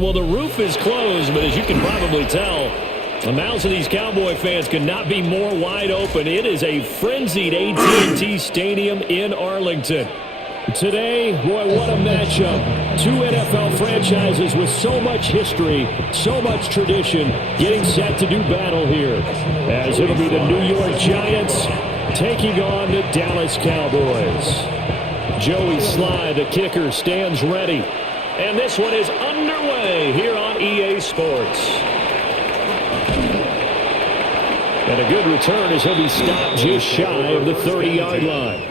Well, the roof is closed, but as you can probably tell, the mouths of these Cowboy fans could not be more wide open. It is a frenzied AT&T Stadium in Arlington. Today, boy, what a matchup. Two NFL franchises with so much history, so much tradition, getting set to do battle here. As it'll be the New York Giants taking on the Dallas Cowboys. Joey Sly, the kicker, stands ready. And this one is underway here on EA Sports. And a good return as he'll be stopped just shy of the 30-yard line.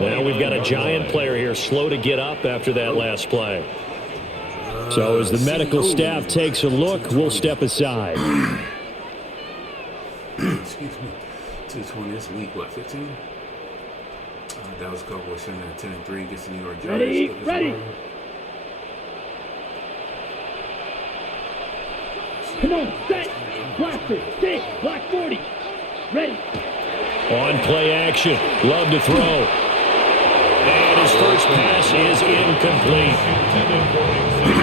Now we've got a Giant player here slow to get up after that last play. So as the medical staff takes a look, we'll step aside. Excuse me. 220 this week, what, 15? Dallas Cowboys sitting at 10-3 against the New York Giants. Ready. Come on, set, blaster, stick, black 40. Ready. On play action, love to throw. And his first pass is incomplete.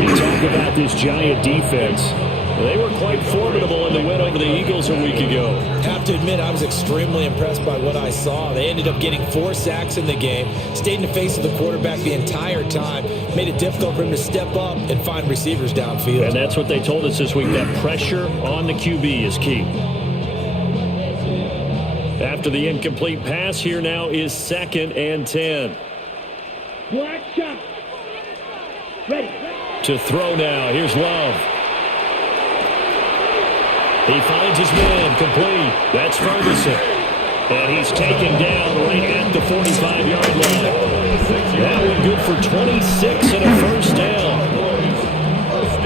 You talk about this Giant defense. They were quite formidable in the win over the Eagles a week ago. Have to admit, I was extremely impressed by what I saw. They ended up getting 4 sacks in the game, stayed in the face of the quarterback the entire time, made it difficult for him to step up and find receivers downfield. And that's what they told us this week, that pressure on the QB is key. After the incomplete pass, here now is 2nd and 10. Black shot. Ready. To throw now, here's Love. He finds his man, complete. That's Ferguson. And he's taken down right at the 45-yard line. That one good for 26 and a first down.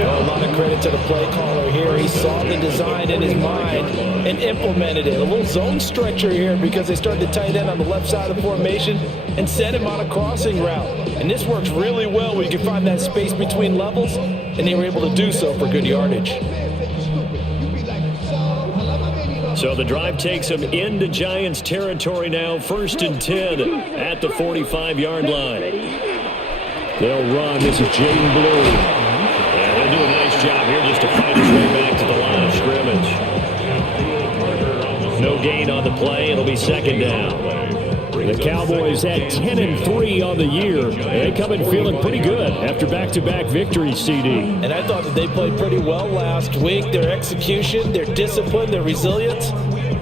A lot of credit to the play caller here. He saw the design in his mind and implemented it. A little zone stretcher here because they started to tight end on the left side of the formation and sent him on a crossing route. And this works really well where you can find that space between levels, and they were able to do so for good yardage. So the drive takes them into Giants territory now. 1st and 10 at the 45-yard line. They'll run. This is Jaden Blue. And they'll do a nice job here just to find his way back to the line of scrimmage. No gain on the play. It'll be 2nd down. The Cowboys at 10-3 on the year. They come in feeling pretty good after back-to-back victories, CD. And I thought that they played pretty well last week. Their execution, their discipline, their resilience,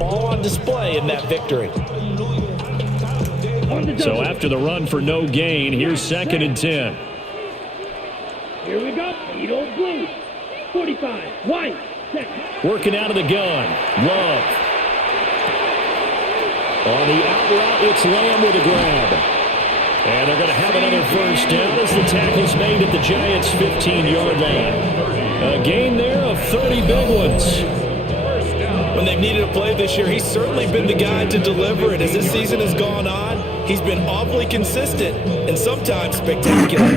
all on display in that victory. So after the run for no gain, here's 2nd and 10. Here we go. Edo Blue. 45. White. Second. Working out of the gun. Love. On the out route, it's Lamb with a grab. And they're going to have another first down as the tackle's made at the Giants' 15-yard line. A gain there of 30 big ones. When they've needed a play this year, he's certainly been the guy to deliver it. As this season has gone on, he's been awfully consistent and sometimes spectacular.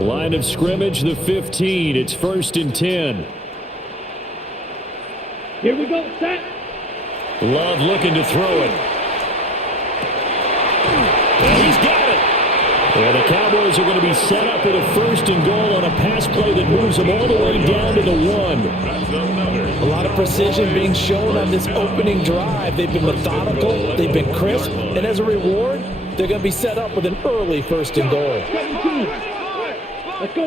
Line of scrimmage, the 15. It's 1st and 10. Here we go. Set. Love looking to throw it. And he's got it. And the Cowboys are going to be set up with a 1st and goal on a pass play that moves them all the way down to the 1. A lot of precision being shown on this opening drive. They've been methodical, they've been crisp, and as a reward, they're going to be set up with an early 1st and goal. 17. Let's go.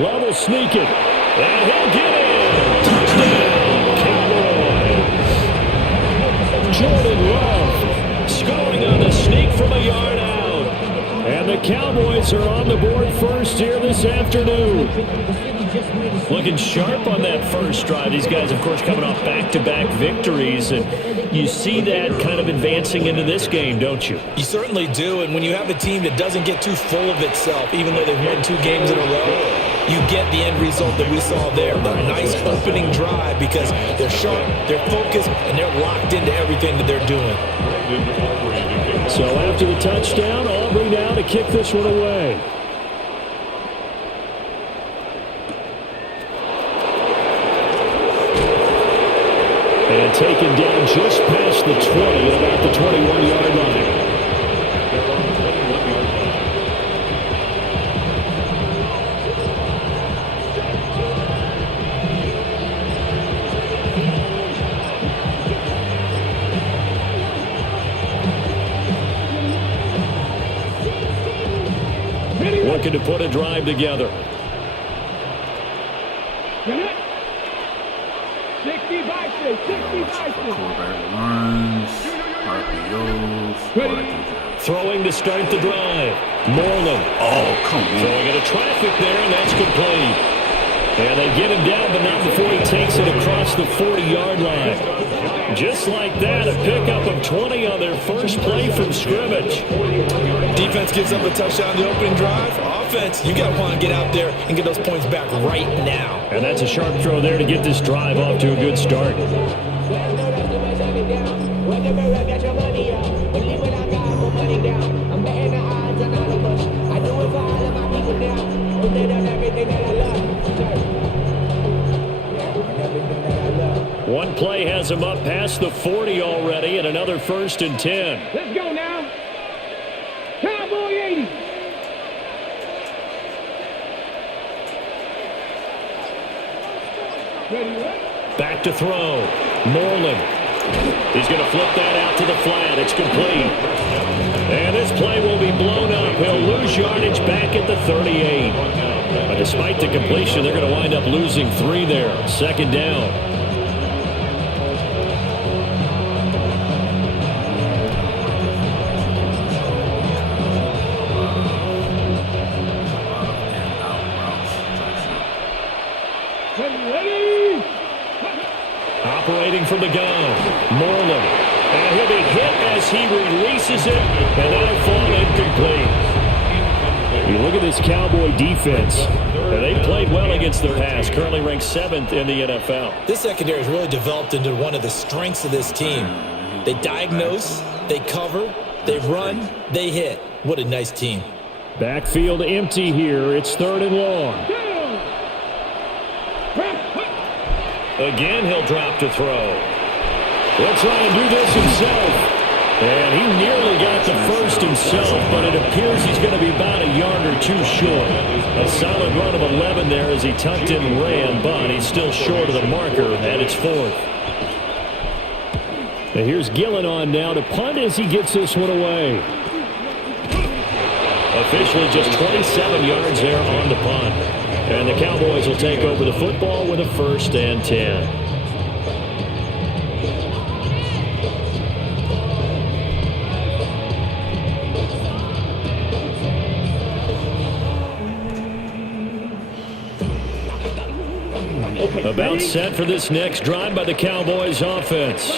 Love will sneak it. And he'll get in. Touchdown, Cowboys. Jordan Love scoring on the sneak from a yard out. And the Cowboys are on the board first here this afternoon. Looking sharp on that first drive. These guys, of course, coming off back-to-back victories. And you see that kind of advancing into this game, don't you? You certainly do. And when you have a team that doesn't get too full of itself, even though they've won 2 games in a row, you get the end result that we saw there. The nice opening drive because they're sharp, they're focused, and they're locked into everything that they're doing. So after the touchdown, Aubrey now to kick this one away. And taken down just past the 20 at about the 21-yard line. Looking to put a drive together. 60 Bison, 60 Bison. Quarterback runs, RPOs, Throwing to start the drive. Moreland. Oh, come on. Throwing into traffic there, and that's complete. And they get him down, but not before he takes it across the 40-yard line. Just like that, a pickup of 20 on their first play from scrimmage. Defense gives up a touchdown the opening drive. Offense, you got to want to get out there and get those points back right now. And that's a sharp throw there to get this drive off to a good start. One play has him up past the 40 already, and another 1st and 10. Let's go now. Cowboy 80. Back to throw. Moreland. He's going to flip that out to the flat. It's complete. And this play will be blown up. He'll lose yardage back at the 38. But despite the completion, they're going to wind up losing 3 there. 2nd down. Operating from the gun, Moreland. And he'll be hit as he releases it, and that'll fall incomplete. You look at this Cowboy defense. They played well against the pass, currently ranked 7th in the NFL. This secondary has really developed into one of the strengths of this team. They diagnose, they cover, they run, they hit. What a nice team. Backfield empty here. It's 3rd and long. Again, he'll drop to throw. He'll try and do this himself. And he nearly got the first himself, but it appears he's going to be about a yard or 2 short. A solid run of 11 there as he tucked in and ran, but he's still short of the marker at its 4th. Now here's Gillen on now to punt as he gets this one away. Officially just 27 yards there on the punt. And the Cowboys will take over the football with a 1st and 10. About set for this next drive by the Cowboys offense.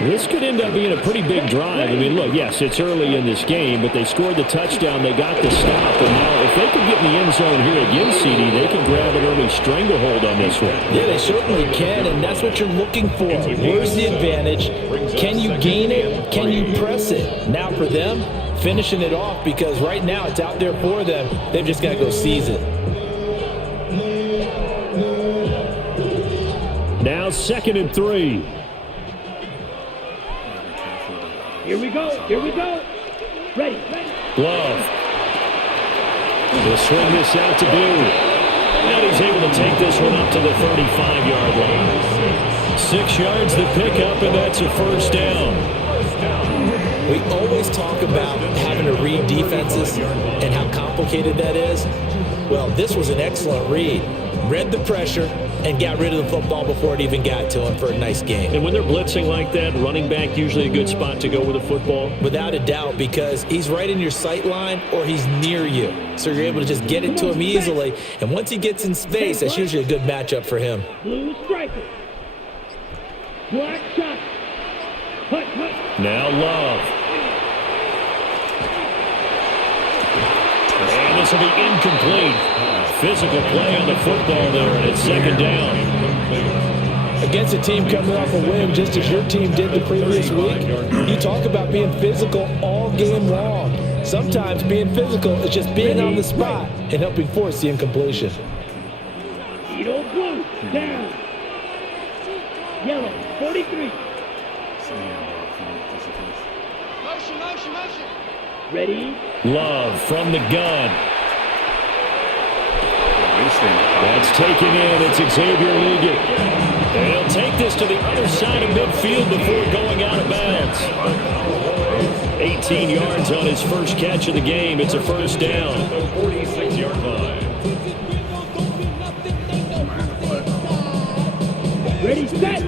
This could end up being a pretty big drive. I mean, look, yes, it's early in this game, but they scored the touchdown. They got the stop. And now if they could get in the end zone here again, CD, they can grab an early stranglehold on this one. Yeah, they certainly can, and that's what you're looking for. Where's the advantage? Can you gain it? Can you press it? Now for them, finishing it off, because right now it's out there for them. They've just got to go seize it. Now 2nd and 3. Here we go. Here we go. Ready. Love. He'll swing this out to Blue. And he's able to take this one up to the 35-yard line. 6 yards the pickup, and that's a 1st down. We always talk about having to read defenses and how complicated that is. Well, this was an excellent read. Read the pressure and got rid of the football before it even got to him for a nice game. And when they're blitzing like that, running back usually a good spot to go with the football? Without a doubt, because he's right in your sight line or he's near you. So you're able to just get it to him easily. And once he gets in space, that's usually a good matchup for him. Blue striker. Black shot. Hut. Now Love. And this will be incomplete. Physical play on the football there, and it's 2nd down. Against a team coming off a win, just as your team did the previous week, you talk about being physical all game long. Sometimes being physical is just being on the spot and helping force the incompletion. Blue down. Yellow, 43. Motion. Ready? Love from the gun. That's taken in. It's Xavier Ligon. And he'll take this to the other side of midfield before going out of bounds. 18 yards on his first catch of the game. It's a first down. 46-yard line. Ready, set.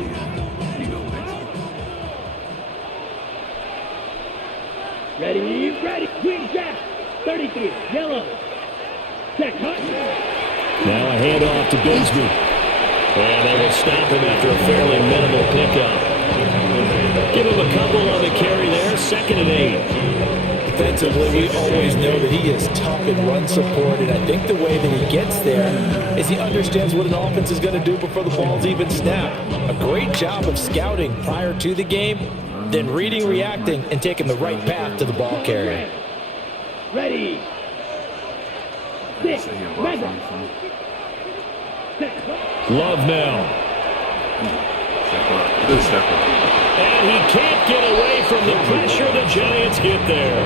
Ready. Quick jack. 33. Yellow. Check, hut. Now a handoff to Bigsby. And they will stop him after a fairly minimal pickup. Give him a couple on the carry there. 2nd and 8. Defensively, we always know that he is tough in run support, and I think the way that he gets there is he understands what an offense is going to do before the ball's even snapped. A great job of scouting prior to the game, then reading, reacting, and taking the right path to the ball carrier. Ready. Six. Love now. Good step up. And he can't get away from the pressure. The Giants get there.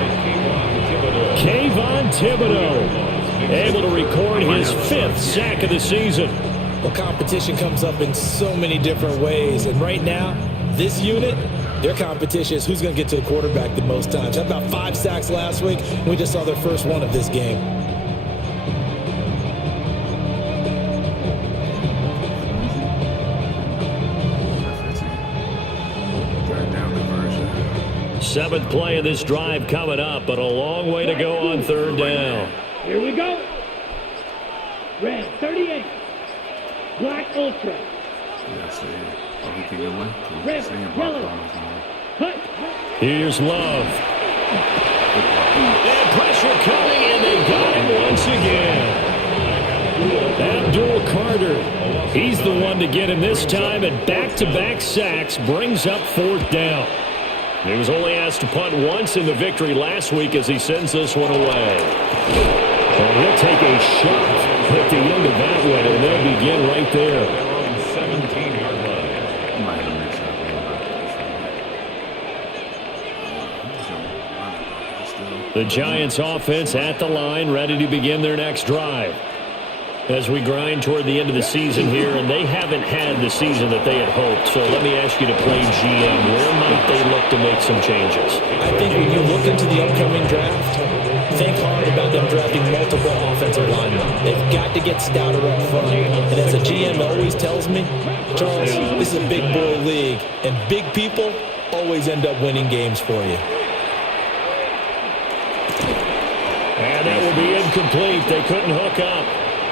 Kayvon Thibodeau able to record his 5th sack of the season. Well, competition comes up in so many different ways, and right now, this unit, their competition is who's going to get to the quarterback the most times. Had about 5 sacks last week. We just saw their first one of this game. Seventh play of this drive coming up, but a long way to go on 3rd down. Here we go. Red, 38. Black Ultra. Red, yellow. Hut. Here's Love. And pressure coming, and they got him once again. Abdul Carter. He's the one to get him this time, and back-to-back sacks brings up 4th down. He was only asked to punt once in the victory last week as he sends this one away. And he'll take a shot at the end of that one, and they'll begin right there. 17-yard line. The Giants offense at the line, ready to begin their next drive. As we grind toward the end of the season here, and they haven't had the season that they had hoped. So let me ask you to play GM. Where might they look to make some changes? I think when you look into the upcoming draft, think hard about them drafting multiple offensive linemen. They've got to get stouter up front. And as a GM always tells me, Charles, this is a big boy league, and big people always end up winning games for you. And that will be incomplete. They couldn't hook up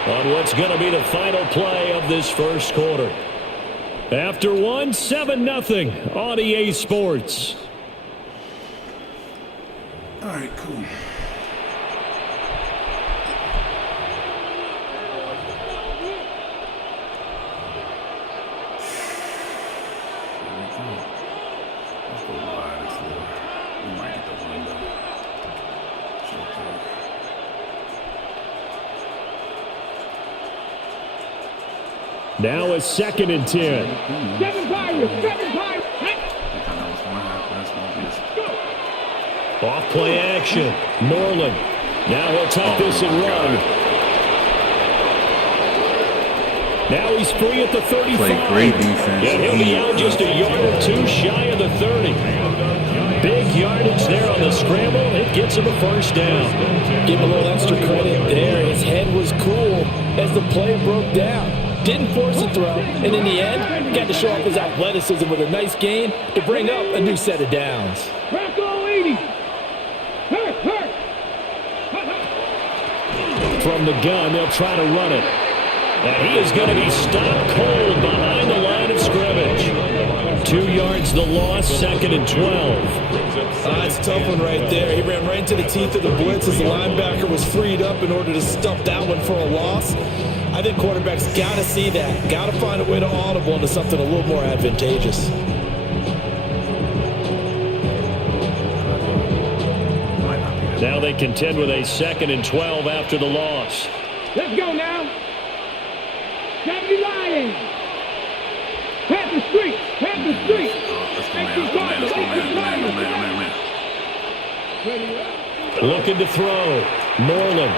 on what's going to be the final play of this first quarter. After 7-0 on EA Sports. All right, cool. Now a 2nd and 10. 7 Pirates. Off play action. Norland. Now he'll tuck this and run. Now he's free at the 35. Play great defense. And he'll be out just a yard or 2 shy of the 30. Big yardage there on the scramble. It gets him a first down. Give him a little extra credit there. His head was cool as the play broke down. Didn't force a throw, and in the end, got to show off his athleticism with a nice gain to bring up a new set of downs. Bronco 80. Hurt. From the gun, they'll try to run it. And he is going to be stopped cold behind the line of scrimmage. 2 yards the loss, 2nd and 12. That's a tough one right there. He ran right into the teeth of the blitz as the linebacker was freed up in order to stuff that one for a loss. I think quarterbacks got to see that. Got to find a way to audible into something a little more advantageous. Now they contend with a 2nd and 12 after the loss. Let's go now. Deputy Lions. Panthers street. Half the street. Let's go, man. Let's go, man. Looking to throw. Moreland.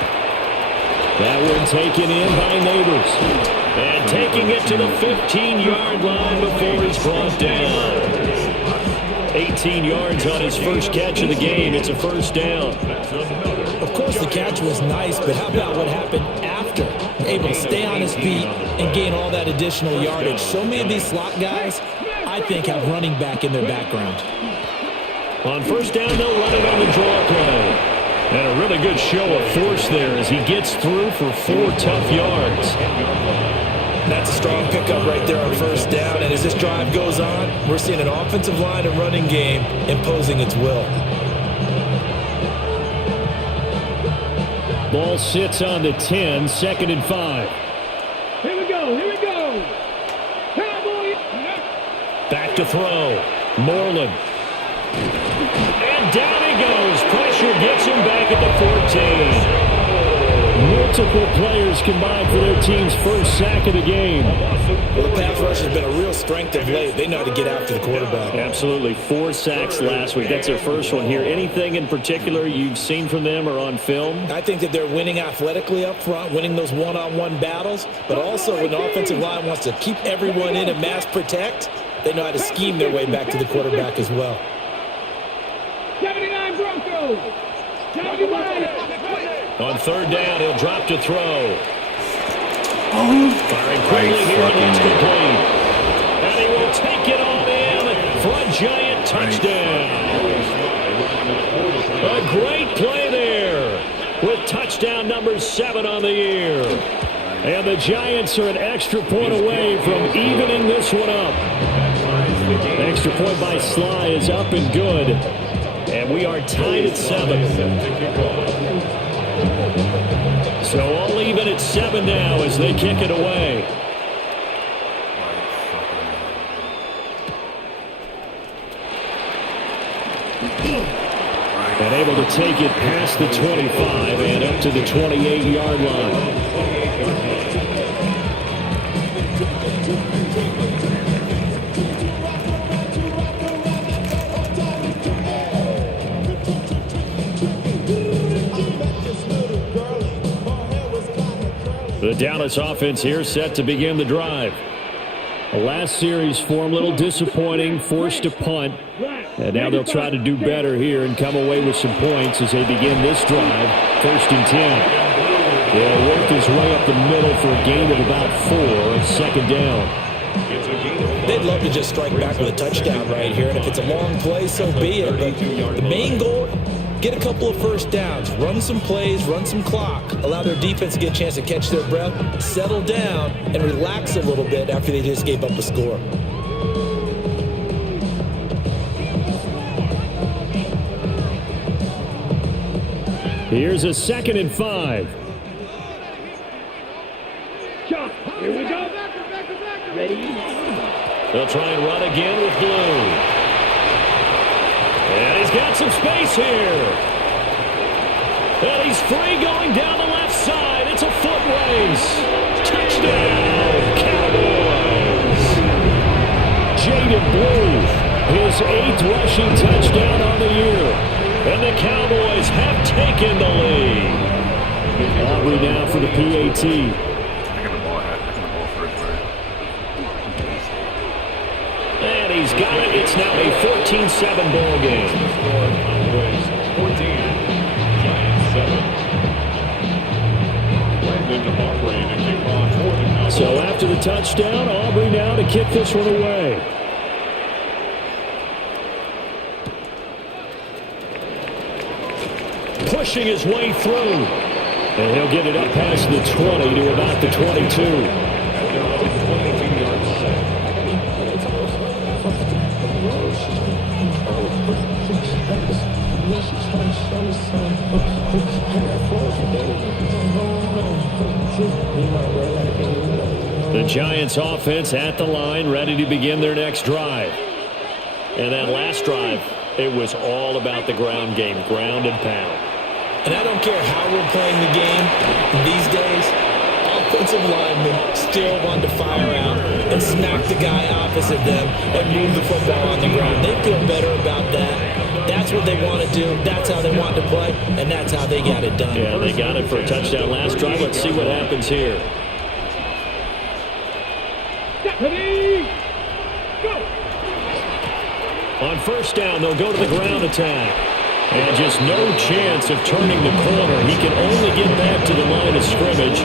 That one taken in by Neighbors. And taking it to the 15-yard line before he's brought down. 18 yards on his first catch of the game. It's a first down. Of course, the catch was nice, but how about what happened after? Able to stay on his feet and gain all that additional yardage. So many of these slot guys, I think, have running back in their background. On first down, they'll run it on the draw play. And a really good show of force there as he gets through for 4 tough yards. That's a strong pickup right there on first down. And as this drive goes on, we're seeing an offensive line and running game imposing its will. Ball sits on the 10, 2nd and 5. Here we go. Cowboys. Back to throw. Moreland. And down he goes. Pressure gets him back at the 14. Multiple players combined for their team's first sack of the game. Well, the pass rush has been a real strength of late. They know how to get after the quarterback. Absolutely. 4 sacks last week. That's their first one here. Anything in particular you've seen from them or on film? I think that they're winning athletically up front, winning those one-on-one battles, but also when the offensive line wants to keep everyone in and mass protect, they know how to scheme their way back to the quarterback as well. 79 Broncos. 79. On third down, he'll drop to throw. Firing quickly here, and it's complete. And he will take it on in for a giant touchdown. A great play there with touchdown number 7 on the year. And the Giants are an extra point away from evening this one up. Extra point by Sly is up and good. And we are tied at 7. So all even at 7 now as they kick it away. And able to take it past the 25 and up to the 28-yard line. The Dallas offense here set to begin the drive. The last series form a little disappointing, forced to punt. And now they'll try to do better here and come away with some points as they begin this drive. 1st and 10. They'll work his way up the middle for a gain of about 4 on 2nd down. They'd love to just strike back with a touchdown right here, and if it's a long play, so be it. But the main goal, get a couple of first downs, run some plays, run some clock, allow their defense to get a chance to catch their breath, settle down, and relax a little bit after they just gave up a score. Here's a 2nd and 5. Shot. Here we go. Ready. They'll try and run again with Blue. And he's got some space here. And he's free going down the left side. It's a foot race. Touchdown, Cowboys. Jaden Blue, his 8th rushing touchdown on the year. And the Cowboys have taken the lead. Aubrey now for the PAT. I got the ball first, right? And he's got it. It's now a 14-7 ball game. 14, Giants 7. So after the touchdown, Aubrey now to kick this one away. Pushing his way through. And he'll get it up past the 20 to about the 22. The Giants offense at the line, ready to begin their next drive. And that last drive, it was all about the ground game, ground and pound. And I don't care how we're playing the game these days, offensive linemen still wanted to fire out and smack the guy opposite them and move the football on the ground. They feel better about that. That's what they want to do. That's how they want to play, and that's how they got it done. Yeah, they got it for a touchdown last drive. Let's see what happens here. Ready, go! On first down, they'll go to the ground attack. And just no chance of turning the corner. He can only get back to the line of scrimmage.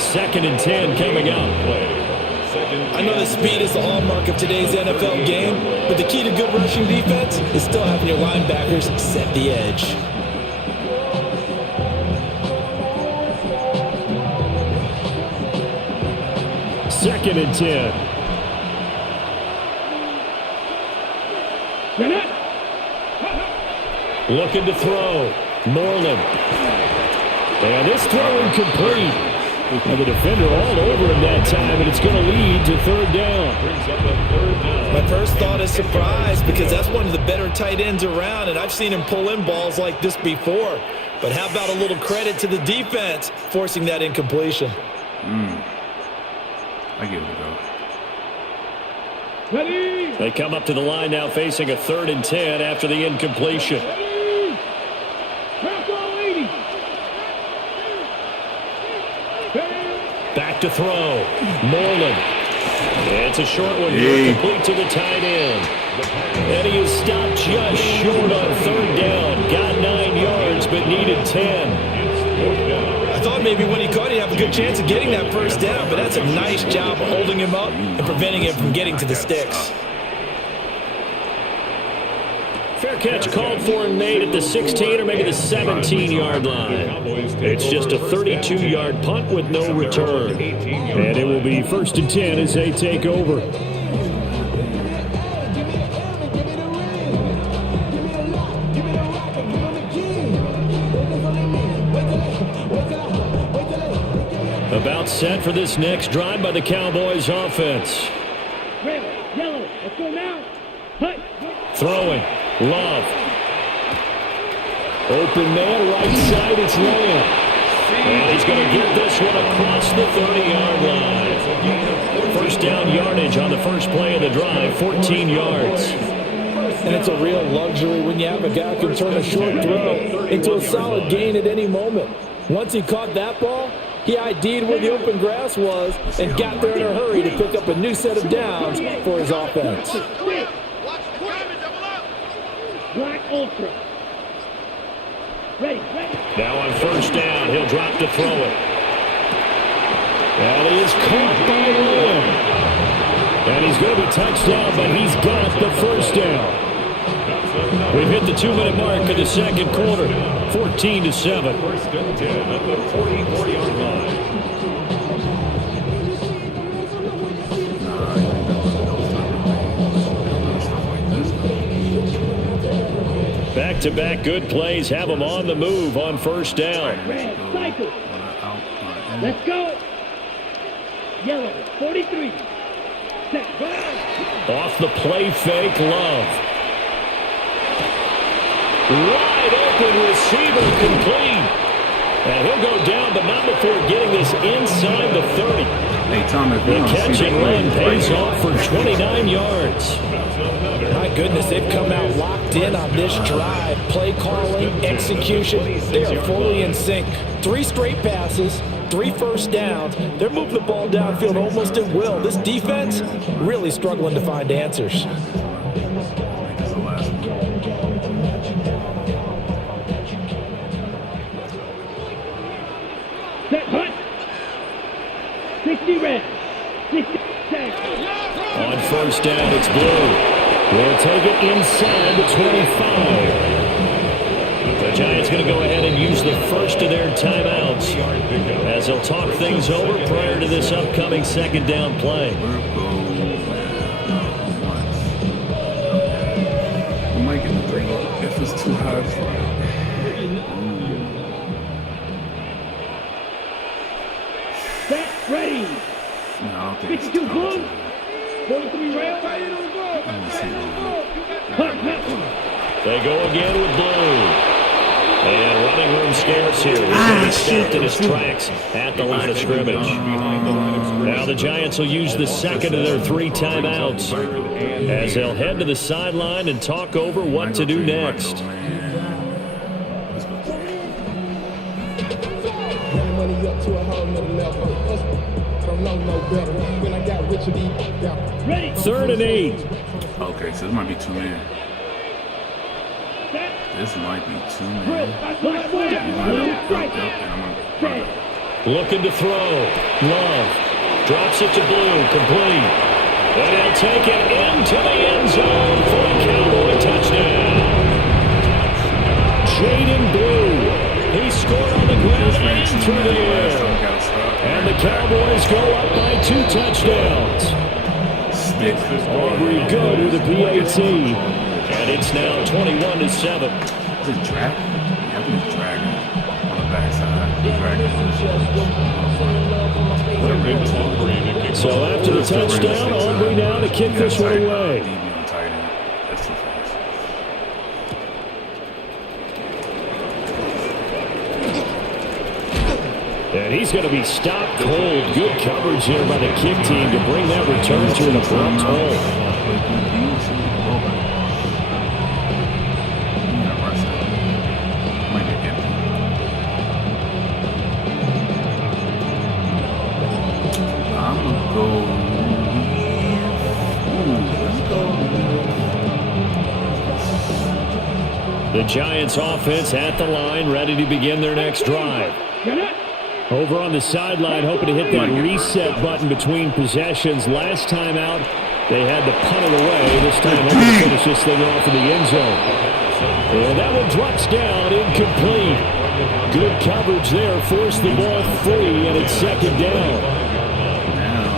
2nd and 10 coming up. I know that speed is the hallmark of today's NFL game, but the key to good rushing defense is still having your linebackers set the edge. Second and 10. Looking to throw. Moreland. And this throw incomplete. And the defender all over him that time, and it's going to lead to 3rd down. My first thought is surprise because that's one of the better tight ends around, and I've seen him pull in balls like this before. But how about a little credit to the defense forcing that incompletion? I give it a go. Ready, They come up to the line now facing a 3rd and 10 after the incompletion. Back to throw. Moreland. It's a short one here, complete to the tight end. And he is stopped just short on 3rd down. Got 9 yards, but needed 10. I thought maybe when he caught, he'd have a good chance of getting that first down, but that's a nice job holding him up and preventing him from getting to the sticks. Fair catch called for and made at the 16 or maybe the 17-yard line. It's just a 32-yard punt with no return. And it will be 1st and 10 as they take over. About set for this next drive by the Cowboys offense. red, yellow, let's go now. Hut. Throwing. Love. Open man, right side, it's Lamb. And he's going to get this one across the 30-yard line. First down yardage on the first play of the drive, 14 yards. And it's a real luxury when you have a guy who can turn a short throw into a solid gain at any moment. Once he caught that ball, he ID'd where the open grass was and got there in a hurry to pick up a new set of downs for his offense. Black Ultra. Ready, ready. Now on first down, he'll drop to throw it. And he is caught by Lamb. And he's going to be touchdown, but he's got the first down. We've hit the 2-minute mark of the second quarter, 14-7. First and 10 at the 44-yard line. Back-to-back good plays have them on the move on first down. Red, cycle. Let's go. Yellow, 43. Set, go. Off the play fake, Love. Wide open receiver complete. And he'll go down, but not before getting this inside the 30. Hey, Tom, if you The don't catch see and that run play, pays off for 29 yards. My goodness, they've come out locked in on this drive. Play calling, execution, they are fully in sync. 3 straight passes, 3 first downs. They're moving the ball downfield almost at will. This defense really struggling to find answers. That's the last one. Set, hut. 60 red. 60 set. On first down, it's Blue. We'll take it inside the 25. The Giants going to go ahead and use the first of their timeouts as they'll talk things over prior to this upcoming second down play. I might get the 3 if it's too high for it. Set, ready. No, I don't think it's 52 too blue. high. 43 red. Let me see. Hut, hut. They go again with Blue. And running room scarce here. He's going to be stopped in his tracks at the line of scrimmage. Now the Giants will use the second of their 3 timeouts as they'll head to the sideline and talk over what to do next. Ready. 3rd and 8. Okay, so this might be 2 men. This might be 2 men. Looking to throw. Love. Drops it to Blue. Complete. And he'll take it into the end zone for a Cowboy touchdown. Jaden Blue. He scored on the ground and through the air. And the Cowboys go up by 2 touchdowns. Aubrey good with the PAT. And it's now 21-7. Is it drag? Yeah, I think it's dragging on the backside. So after the touchdown, Aubrey now to kick this one away. That's too fast. And he's going to be stopped cold. Good coverage here by the kick team to bring that return to an abrupt halt. The Giants offense at the line, ready to begin their next drive. Over on the sideline, hoping to hit that reset button between possessions. Last time out, they had to punt it away. This time, hoping to finish this thing off in the end zone. And that one drops down, incomplete. Good coverage there, forced the ball free, and it's 2nd down.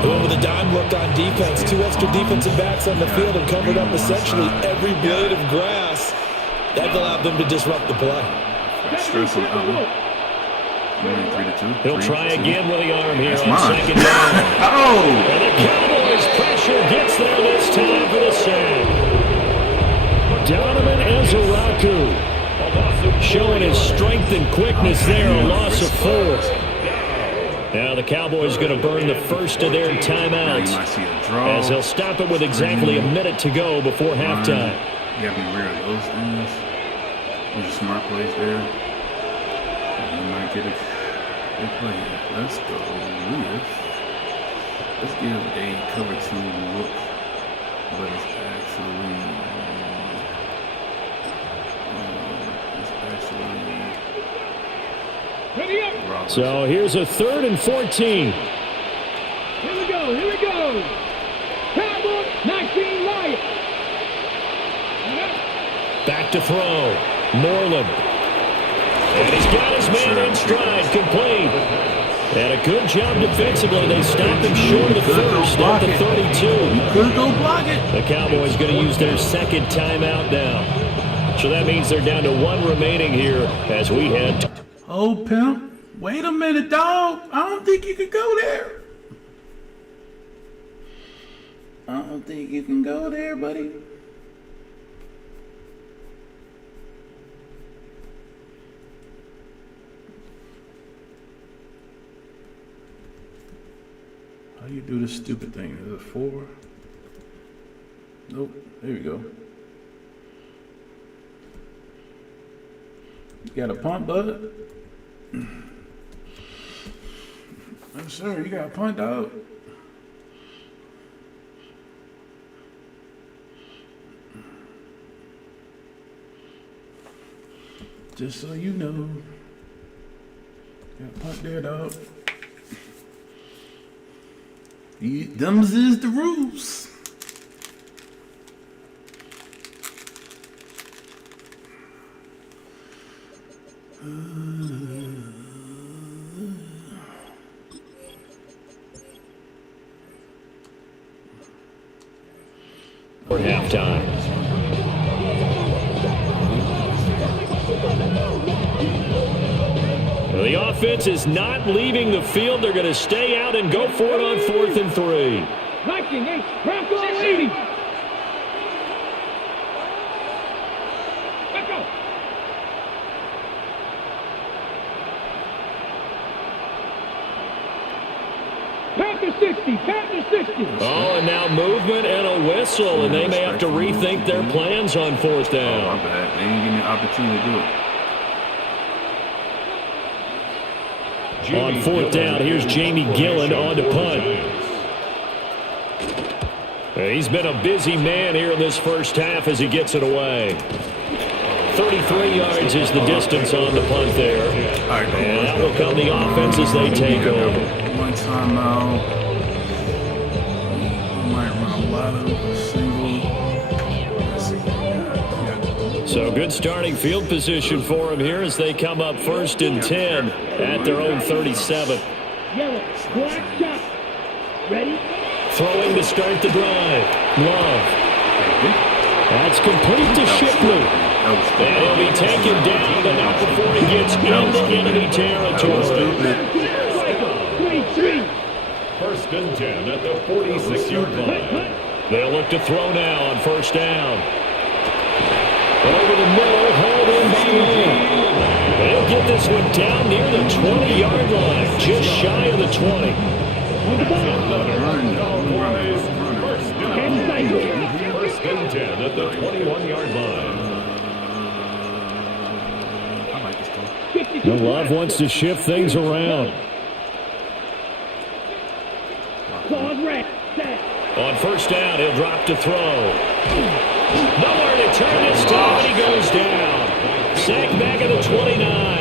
Well, with a dime look on defense, 2 extra defensive backs on the field and covered up essentially every blade of grass. That allowed them to disrupt the play. He'll try again with the arm here on 2nd down. And the Cowboys pressure gets there this time for the sack. Donovan Ezeraku showing his strength and quickness there, a loss of 4. Now the Cowboys going to burn the first of their timeouts as they'll stop it with exactly a minute to go before halftime. You gotta be aware of those things. Those are smart plays there. And you might get a big play. Let's go with. Let's give a cover 2 look, but it's actually. So here's a 3rd and 14. Here we go. Cowboy, 19 Lions. Back to throw. Moreland. And he's got his man in stride, complete. And a good job defensively. They stopped him short of the first at the 32. You could go block it. The Cowboys going to use their 2nd timeout now. So that means they're down to 1 remaining here as we head to... Oh, pimp. Wait a minute, dog. I don't think you can go there. I don't think you can go there, buddy. How do you do this stupid thing? Is it 4? Nope. There we go. You got a punt, bud? I'm sure you got a punt, dog. Just so you know. Got a punt there, dog. Them's is the rules. For halftime. Well, the offense is not leaving the field. They're going to stay out and go for it on 4th and 3. 19-8, Broncos leading. Let's go. 60, Panther 60. Oh, and now movement and a whistle, and they may have to rethink their plans on fourth Oh, down. my bad. They didn't give me the opportunity to do it. On fourth down, here's Jamie Gillen on to punt. He's been a busy man here in this first half as he gets it away. 33 yards is the distance on the punt there. And that will come the offense as they take over. One timeout. We might run a lot of single. Let's see. So good starting field position for them here as they come up 1st and 10 at their own 37. Yellow, black shot. Ready? Throwing to start the drive. Love. That's complete to Shipley. And he'll be taken down, but not before he gets into enemy territory. 23. 1st and 10 at the 46-yard line. They'll look to throw now on 1st down. Over the middle, hauled in by Lee. They'll get this one down near the 20-yard line, just shy of the 20. On the ball. Cowboys, 1st and 10 at the 21-yard line. I like this one. 52. Love wants to shift things around. Claws red. Set. On 1st down, he'll drop to throw. Nowhere to turn this time, and he goes down. Sacked back at the 29.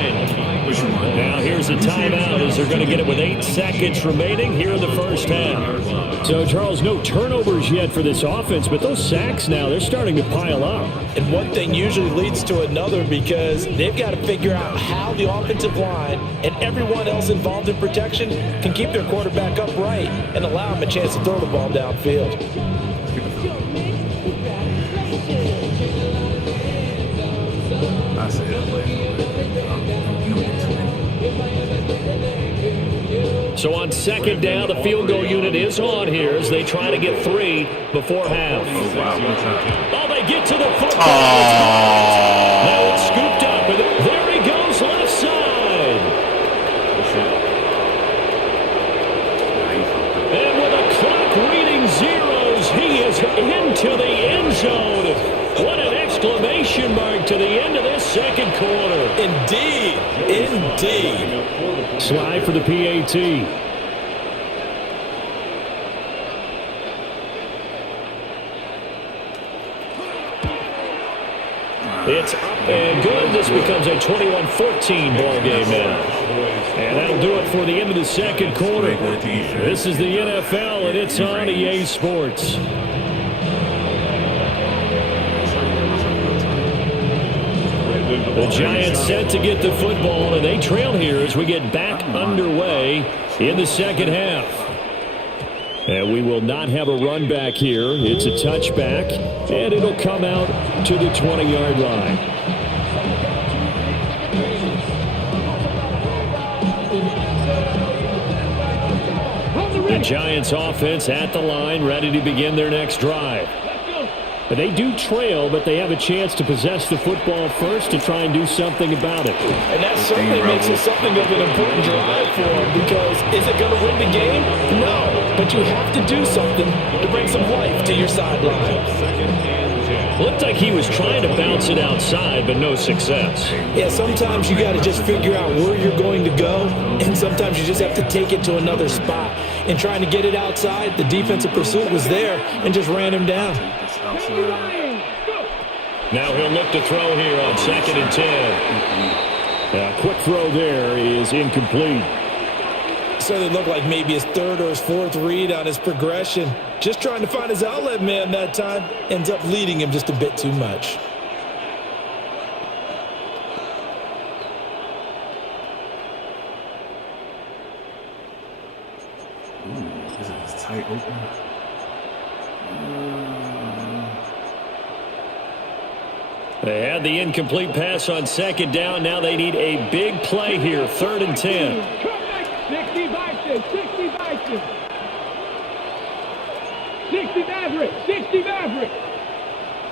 Now here's a timeout as they're going to get it with 8 seconds remaining here in the first half. So, Charles, no turnovers yet for this offense, but those sacks now, they're starting to pile up. And one thing usually leads to another because they've got to figure out how the offensive line and everyone else involved in protection can keep their quarterback upright and allow him a chance to throw the ball downfield. I said it. So on 2nd down, the field goal unit is on here as they try to get 3 before half. Oh, wow. What's up? Oh, they get to the football. Now it's scooped up, and there he goes left side. And with a clock reading zeros, he is into the end zone. What an exclamation mark to the end of this second quarter. Indeed. Indeed. Slide for the PAT. It's up and good. This becomes a 21-14 ball game now. And that'll do it for the end of the second quarter. This is the NFL, and it's on EA Sports. The Giants set to get the football, and they trail here as we get back underway in the second half. And we will not have a run back here. It's a touchback, and it'll come out to the 20-yard line. The Giants offense at the line, ready to begin their next drive. But they do trail, but they have a chance to possess the football first to try and do something about it. And that certainly makes it something of an important drive for them because is it going to win the game? No, but you have to do something to bring some life to your sideline. Looked like he was trying to bounce it outside, but no success. Yeah, sometimes you got to just figure out where you're going to go, and sometimes you just have to take it to another spot. And trying to get it outside, the defensive pursuit was there and just ran him down. Now he'll look to throw here on 2nd and 10. A quick throw there is incomplete. So it looked like maybe his 3rd or his 4th read on his progression. Just trying to find his outlet man that time. Ends up leading him just a bit too much. Is it tight open? They had the incomplete pass on 2nd down. Now they need a big play here. 3rd and 10. 60 Vikings, 60 Vikings. 60 Maverick, 60 Maverick.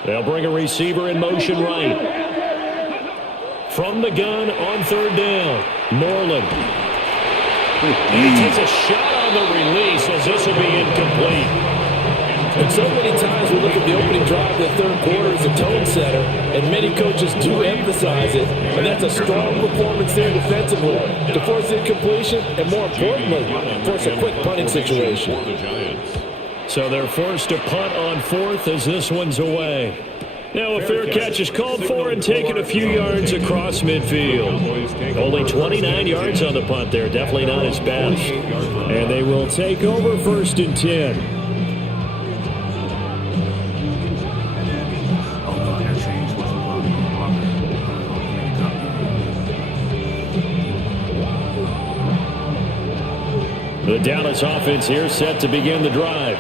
They'll bring a receiver in motion right. From the gun on 3rd down. Moreland. He takes a shot on the release as this will be incomplete. And so many times we look at the opening drive of the third quarter as a tone setter, and many coaches do emphasize it, and that's a strong performance there defensively to force incompletion and, more importantly, force a quick punting situation. So they're forced to punt on fourth as this one's away. Now a fair catch is called for and taken a few yards across midfield. Only 29 yards on the punt there. Definitely not his best. And they will take over 1st and 10. The Dallas offense here set to begin the drive.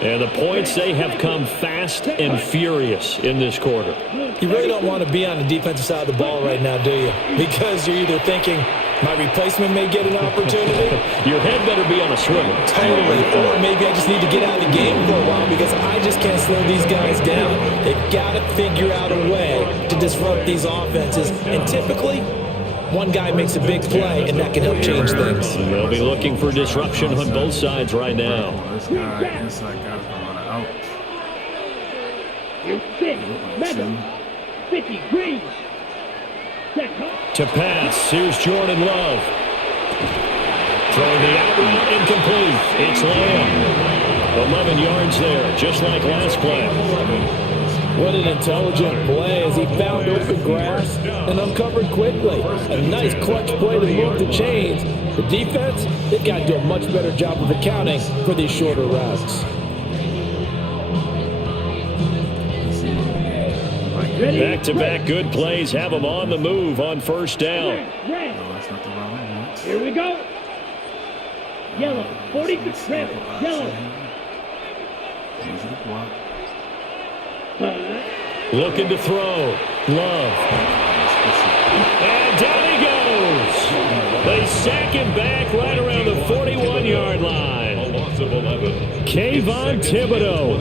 And the points, they have come fast and furious in this quarter. You really don't want to be on the defensive side of the ball right now, do you? Because you're either thinking, my replacement may get an opportunity. Your head better be on a swivel. Totally. Or maybe I just need to get out of the game for a while because I just can't slow these guys down. They've got to figure out a way to disrupt these offenses. And typically, one guy makes a big play, and that can help change things. They'll be looking for disruption on both sides right now. This guy, inside guy's going out. Here's 6, Mega, 50, Green. To pass, here's Jordan Love. Throwing the out route, incomplete. It's Lamb. 11 yards there, just like last play. What an intelligent play as he found open grass and uncovered quickly. A nice clutch play to move the chains. The defense, they've got to do a much better job of accounting for these shorter routes. Back-to-back good plays have them on the move on 1st down. Here we go. Yellow, 46 red, yellow. Looking to throw. Love. And down he goes. They sack him back right around the 41-yard line. A loss of 11. Kayvon Thibodeau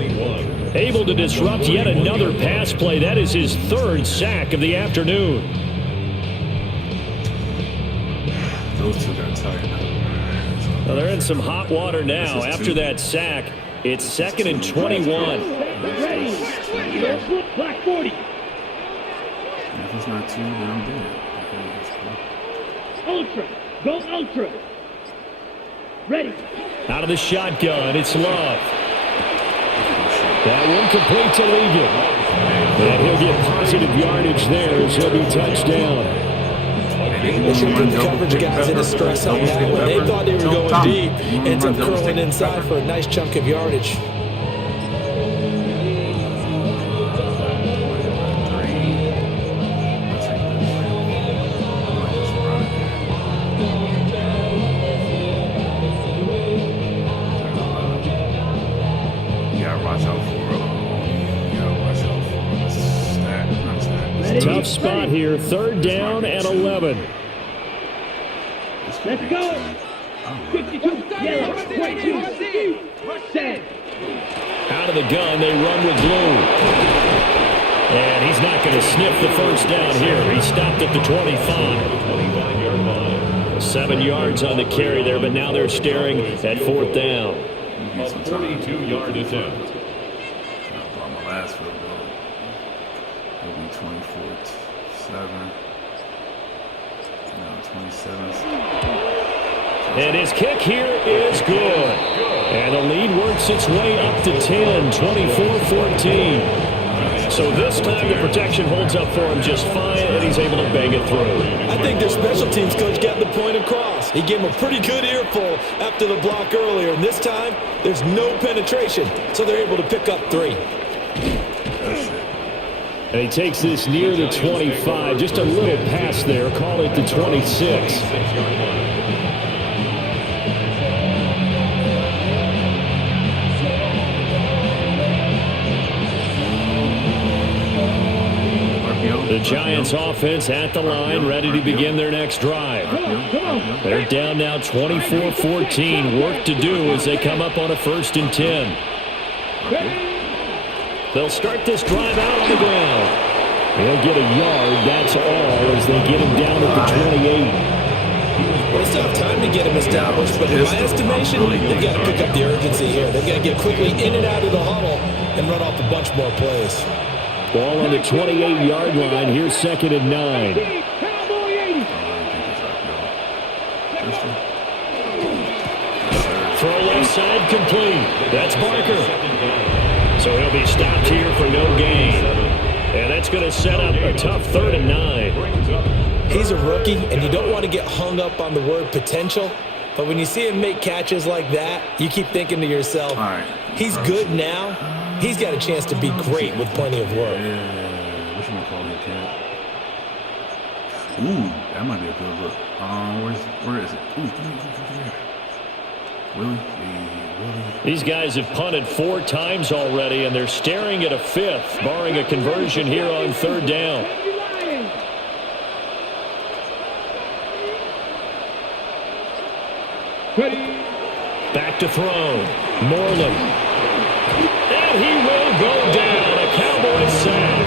able to disrupt yet another pass play. That is his 3rd sack of the afternoon. Those two got tired. Well, they're in some hot water now. After that sack, it's 2nd and 21. Ready. Black 40. If it's not 2, then I'm dead. Ultra. Go Ultra. Ready. Out of the shotgun, it's Love. That one complete to Ligon. And he'll get positive yardage there as he'll be touched down. They should put the coverage guys in a stress on that one. They thought they were going deep. Ends up curling inside for a nice chunk of yardage. Tough spot here. 3rd down and 11. Let's go. 52, yellow, 22, set. Out of the gun, they run with Blue. And he's not going to sniff the 1st down here. He stopped at the 25. 25-yard line. 7 yards on the carry there, but now they're staring at 4th down. A 42-yard attempt. My last field goal. It'll be 24-7. No, 27. And his kick here is good. And the lead works its way up to 10, 24-14. So this time the protection holds up for him just fine, and he's able to bang it through. I think their special teams coach got the point across. He gave him a pretty good earful after the block earlier, and this time there's no penetration, so they're able to pick up 3. And he takes this near the 25, just a little pass there, call it the 26. The Giants offense at the line, ready to begin their next drive. They're down now 24-14. Work to do as they come up on a 1st and 10. They'll start this drive out on the ground. They'll get a yard, that's all, as they get him down at the 28. Well, they still have time to get him established, but in my estimation, they've got to pick up the urgency here. They've got to get quickly in and out of the huddle and run off a bunch more plays. Ball on the 28-yard line. Here's 2nd and 9. Throw left side complete. That's Barker. So he'll be stopped here for no gain. And that's going to set up a tough 3rd and 9. He's a rookie, and you don't want to get hung up on the word potential. But when you see him make catches like that, you keep thinking to yourself, he's good now. He's got a chance to be great with plenty of work. Yeah, what should we call that cat? Ooh, that might be a good look. Where is it? Ooh, come here. Willie? Willie. These guys have punted 4 times already, and they're staring at a 5th, barring a conversion here on 3rd down. Back to throw. Moreland. And he will go down. A Cowboys sack.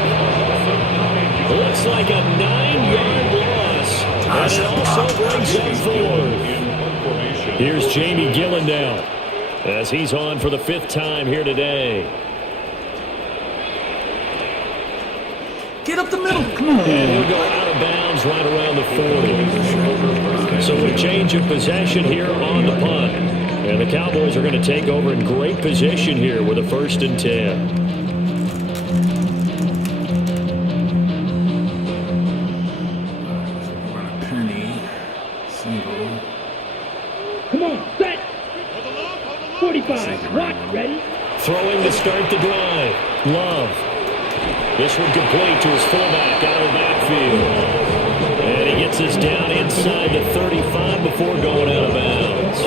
Looks like a 9-yard loss. And it also brings up 4th. Here's Jamie Gillen now, as he's on for the 5th time here today. Get up the middle. Come on. And he'll go out of bounds right around the 40. So a change of possession here on the punt. And the Cowboys are going to take over in great position here with a 1st and 10. Run a penny. Single. Come on, set. 45. Watch, ready? Throwing to start the drive. Love. This one complete to his fullback out of the backfield. And he gets us down inside the 35 before going out of bounds.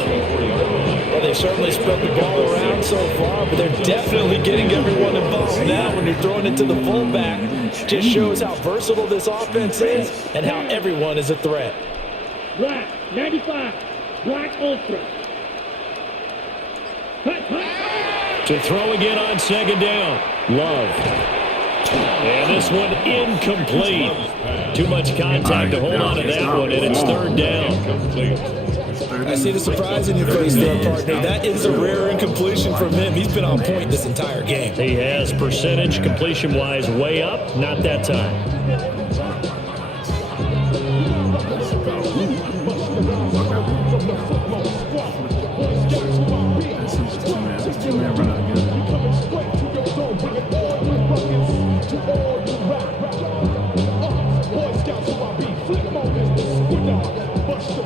Well, they've certainly spread the ball around so far, but they're definitely getting everyone involved now when you're throwing it to the fullback. Just shows how versatile this offense is and how everyone is a threat. Black, 95. Black Ultra. Hut. To throw again on 2nd down. Love. And this one incomplete. Too much contact to hold on to that one, and it's 3rd down. I see the surprise in your face there, partner. That is a rare incompletion from him. He's been on point this entire game. He has percentage completion-wise way up. Not that time.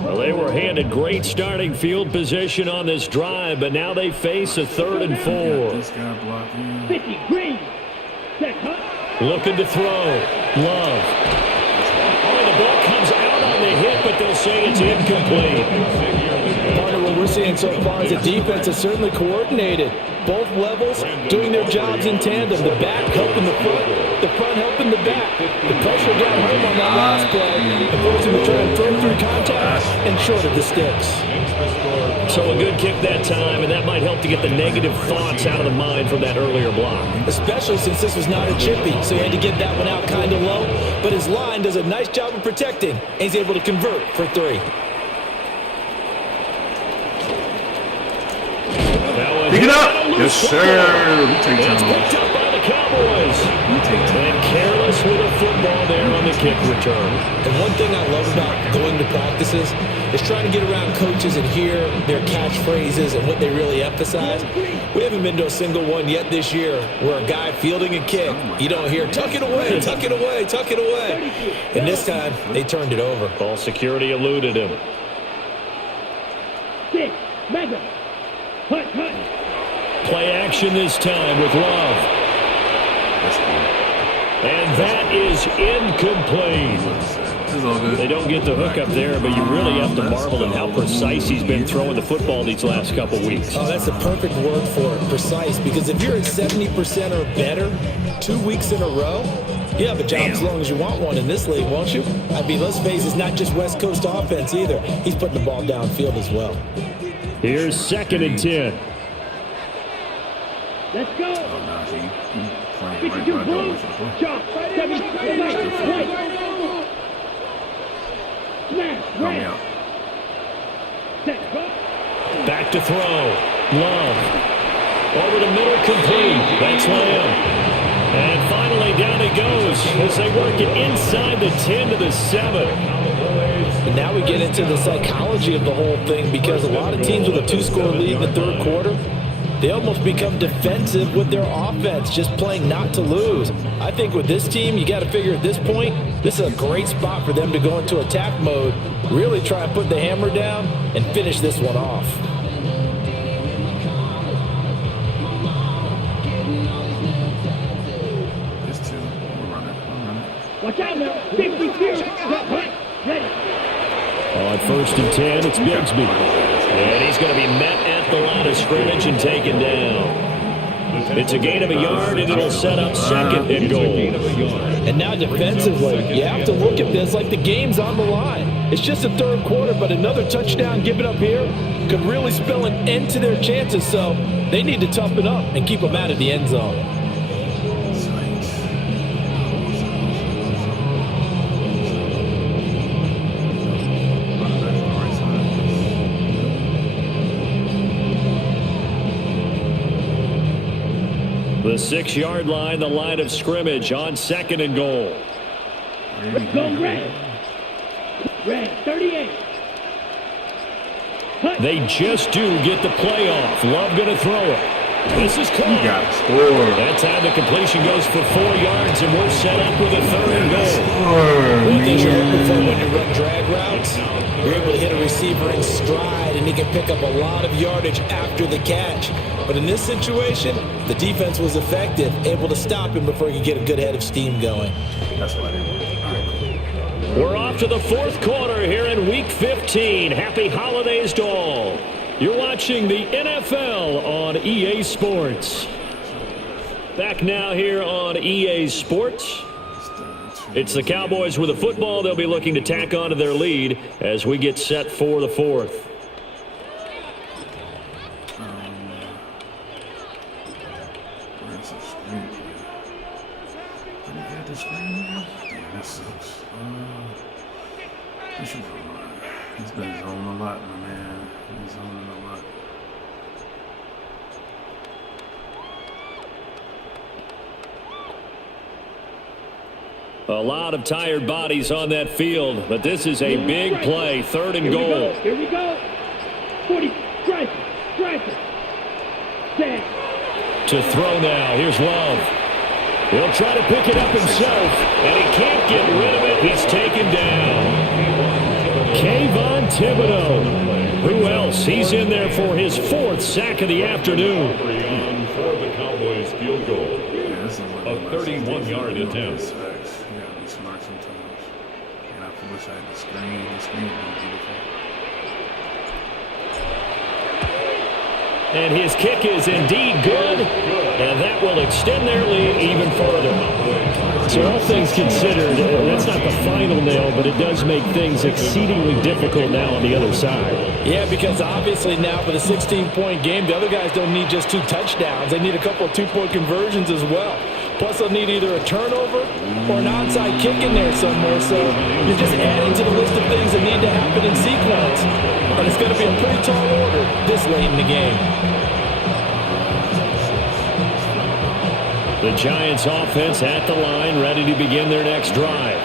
Well, they were handed great starting field position on this drive, but now they face a 3rd and 4. This guy blocking. 50. Green. Set. Hut. Looking to throw. Love. Oh, the ball comes out on the hit, but they'll say it's incomplete. Partner, what we're seeing so far is the defense is certainly coordinated. Both levels doing their jobs in tandem. The back helping the front helping the back. The pressure got home on that last play. The forcing to try and throw through contact and short of the sticks. So a good kick that time, and that might help to get the negative thoughts out of the mind from that earlier block. Especially since this was not a chippy, so he had to get that one out kind of low. But his line does a nice job of protecting, and he's able to convert for 3. Pick it up! Yes, sir. We take It's time. picked up by the Cowboys. We take time. And careless with a football there on the kick return. And one thing I love about going to practices is trying to get around coaches and hear their catchphrases and what they really emphasize. We haven't been to a single one yet this year where a guy fielding a kick, you don't hear, tuck it away, tuck it away, tuck it away. And this time, they turned it over. Ball security eluded him. 6. Mega. Hut. Play action this time with Love. And that is incomplete. This is all good. They don't get the hook up there, but you really have to marvel at how precise he's been throwing the football these last couple weeks. Oh, that's the perfect word for it, precise. Because if you're at 70% or better 2 weeks in a row, you have a job as long as you want one in this league, won't you? I mean, let's face it, it's not just West Coast offense either. He's putting the ball downfield as well. Here's 2nd and 10. Let's go. Oh, nah, see, you playing 52 right by blue. the play. Chop. 7. Right. Help Smash. me Right. out. to throw. Love. Over the middle, complete. That's Lamb. And finally, down he goes as they work it inside the 10 to the 7. And now we get into the psychology of the whole thing, because a lot of teams with a 2-score lead in the third quarter, they almost become defensive with their offense, just playing not to lose. I think with this team, you got to figure at this point, this is a great spot for them to go into attack mode, really try and put the hammer down and finish this one off. Watch out now. 52. Ready. On 1st and 10, it's Bigsby. And he's going to be met at the line of scrimmage and taken down. It's a gain of a yard, and it'll set up 2nd and goal. And now defensively, you have to look at this like the game's on the line. It's just a third quarter, but another touchdown given up here could really spell an end to their chances. So they need to toughen up and keep them out of the end zone. The 6-yard line, the line of scrimmage on 2nd and goal. Let's go red. Red, 38. They just do get the play off. Love going to throw it. This is caught. You got to score. That time the completion goes for 4 yards, and we're set up with a 3rd and goal. One thing you're looking for when you run drag routes, you're able to hit a receiver in stride, and he can pick up a lot of yardage after the catch. But in this situation, the defense was effective, able to stop him before he could get a good head of steam going. That's why they were. We're off to the 4th quarter here in Week 15. Happy holidays to all. You're watching the NFL on EA Sports. Back now here on EA Sports. It's the Cowboys with the football. They'll be looking to tack on to their lead as we get set for the 4th. He's been zoning a lot, my man. He's zoning a lot. A lot of tired bodies on that field, but this is a big play. 3rd and goal. Here we go. 40. Striker. Set. To throw now. Here's Love. He'll try to pick it up himself, and he can't get rid of it. He's taken down. Kayvon Thibodeau. Who else? He's in there for his 4th sack of the afternoon. For the Cowboys field goal. A 31-yard attempt. You gotta be smart sometimes. And I wish I had the screen. The screen would be beautiful. And his kick is indeed good, and that will extend their lead even further. So all things considered, that's not the final nail, but it does make things exceedingly difficult now on the other side. Yeah, because obviously now for the 16-point game, the other guys don't need just 2 touchdowns. They need a couple of 2-point conversions as well. Plus, they'll need either a turnover or an onside kick in there somewhere. So you're just adding to the list of things that need to happen in sequence. And it's going to be a pretty tall order this late in the game. The Giants offense at the line, ready to begin their next drive.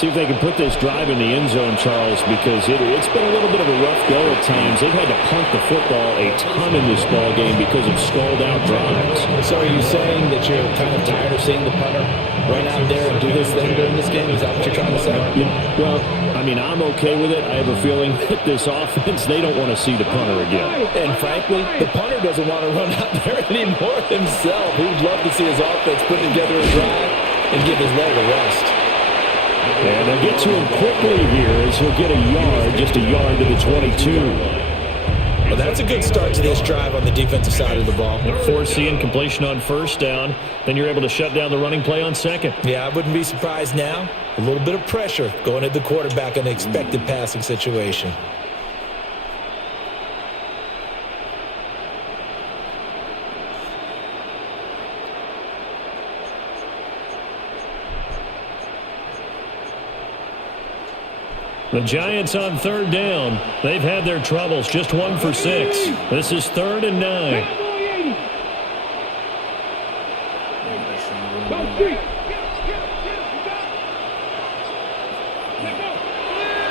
See if they can put this drive in the end zone, Charles, because it's been a little bit of a rough go at times. They've had to punt the football a ton in this ball game because of stalled-out drives. So are you saying that you're kind of tired of seeing the punter run out there and do this thing during this game? Is that what you're trying to say? Well, I mean, I'm okay with it. I have a feeling that this offense, they don't want to see the punter again. And frankly, the punter doesn't want to run out there anymore himself. He would love to see his offense put together a drive and give his leg a rest. And they'll get to him quickly here as he'll get a yard, just a yard to the 22. Well, that's a good start to this drive on the defensive side of the ball. Force the incompletion on 1st down. Then you're able to shut down the running play on 2nd. Yeah, I wouldn't be surprised now. A little bit of pressure going at the quarterback in an expected passing situation. The Giants on third down. They've had their troubles. Just 1 for 6. This is 3rd and 9.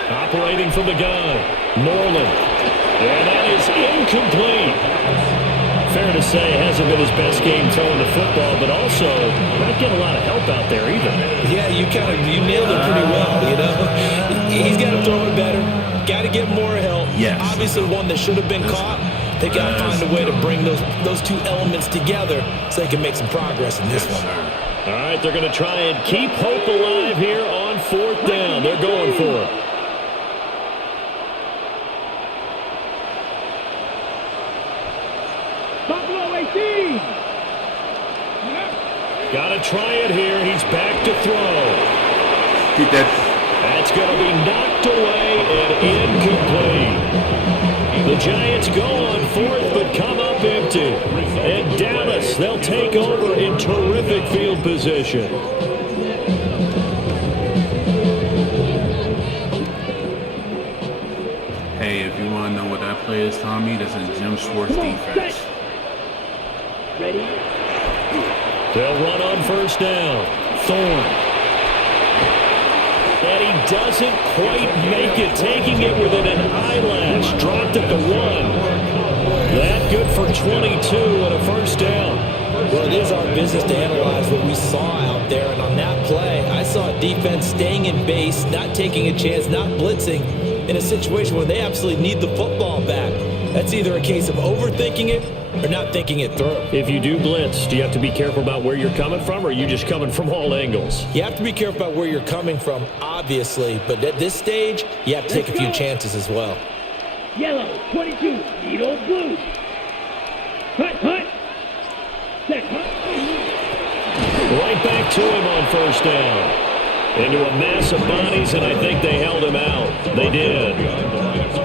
Operating from the gun. Moreland. And that is incomplete. Fair to say, hasn't been his best game throwing the football, but also not getting a lot of help out there either. Yeah, you nailed it pretty well, you know. He's got to throw it better. Got to get more help. Yes. Obviously, one that should have been caught. They got to find a way to bring those two elements together so they can make some progress in this one. All right, they're going to try and keep hope alive here on 4th down. They're going for it. Got to try it here. He's back to throw. Keep that. That's going to be knocked away and incomplete. The Giants go on 4th but come up empty. And Dallas, they'll take over in terrific field position. Hey, if you want to know what that play is, Tommy, that's in Jim Schwartz's defense. Ready? They'll run on 1st down. Thorne. And he doesn't quite make it, taking it within an eyelash. Dropped at the 1. That good for 22 and a 1st down. Well, it is our business to analyze what we saw out there, and on that play, I saw a defense staying in base, not taking a chance, not blitzing, in a situation where they absolutely need the football back. That's either a case of overthinking it or not thinking it through. If you do blitz, do you have to be careful about where you're coming from, or are you just coming from all angles? You have to be careful about where you're coming from, obviously, but at this stage, you have to take a few chances as well. Yellow, 22, needle blue. Hut, hut. Set, hut. Right back to him on 1st down. Into a mass of bodies, and I think they held him out. They did.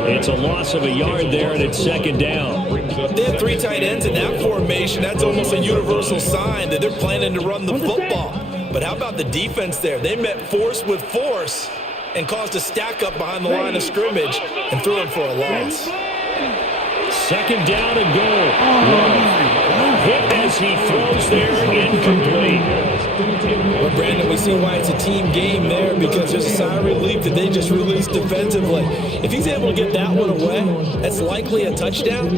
It's a loss of a yard there, and it's 2nd down. They have 3 tight ends in that formation. That's almost a universal sign that they're planning to run the football. But how about the defense there? They met force with force and caused a stack up behind the line of scrimmage and threw him for a loss. 2nd down and goal. Hit as he throws there, incomplete. Well, Brandon, we see why it's a team game there, because there's a sigh of relief that they just released defensively. If he's able to get that one away, that's likely a touchdown.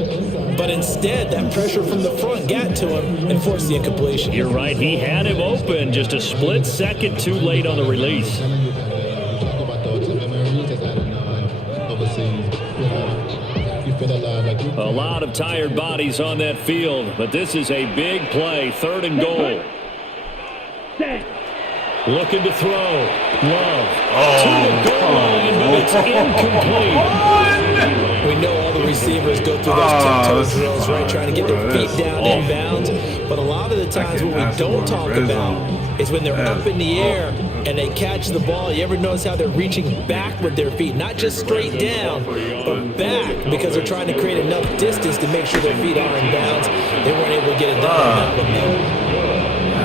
But instead, that pressure from the front got to him and forced the incompletion. You're right. He had him open, just a split second too late on the release. A lot of tired bodies on that field, but this is a big play. 3rd and goal. Looking to throw. Love. To the goal line, but it's incomplete. We know all the receivers go through those tiptoe drills, right, trying to get their feet down inbounds. But a lot of the times what we don't talk about is when they're up in the air and they catch the ball. You ever notice how they're reaching back with their feet? Not just straight down, but back, because they're trying to create enough distance to make sure their feet are in bounds. They weren't able to get it done on that one, though.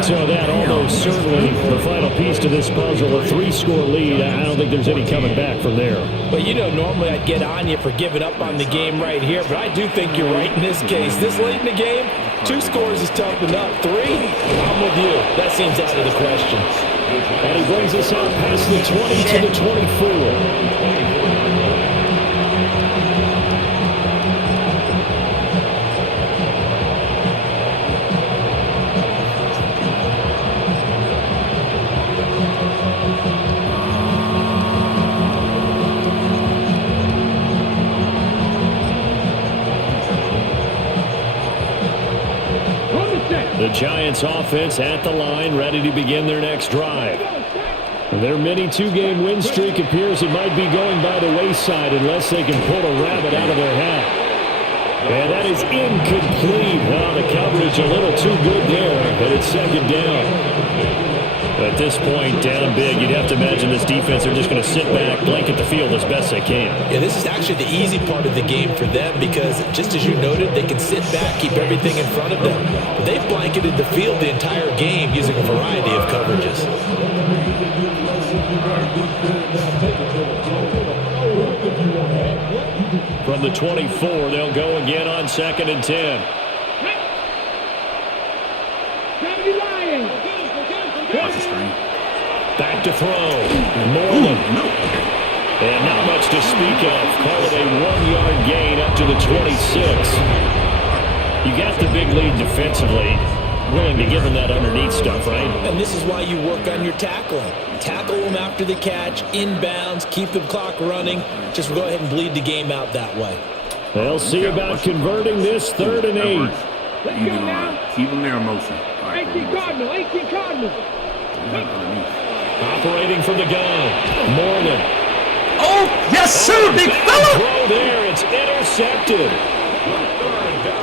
So that almost certainly the final piece to this puzzle, a 3-score lead. I don't think there's any coming back from there. But, you know, normally I'd get on you for giving up on the game right here, but I do think you're right in this case. This late in the game, 2 scores is tough enough. 3, I'm with you. That seems out of the question. And he brings us out past the 20 to the 24. The Giants offense at the line, ready to begin their next drive. Their mini 2-game win streak appears it might be going by the wayside unless they can pull a rabbit out of their hat. And that is incomplete. Oh, the coverage a little too good there, but it's 2nd down. At this point, down big, you'd have to imagine this defense are just going to sit back, blanket the field as best they can. Yeah, this is actually the easy part of the game for them because, just as you noted, they can sit back, keep everything in front of them. But they've blanketed the field the entire game using a variety of coverages. From the 24, they'll go again on 2nd and 10. Watch the screen. Back to throw. Norman. And not much to speak of. Call it a 1-yard gain up to the 26. You got the big lead defensively. Willing to give him that underneath stuff, right? And this is why you work on your tackling. Tackle them after the catch, inbounds, keep the clock running. Just go ahead and bleed the game out that way. They'll see about converting this 3rd and 8. Keep them there in motion. All right, 18 Cardinal, 18 Cardinal. Operating from the gun. Morgan. Oh, yes, sir, big fella. Throw there. It's intercepted.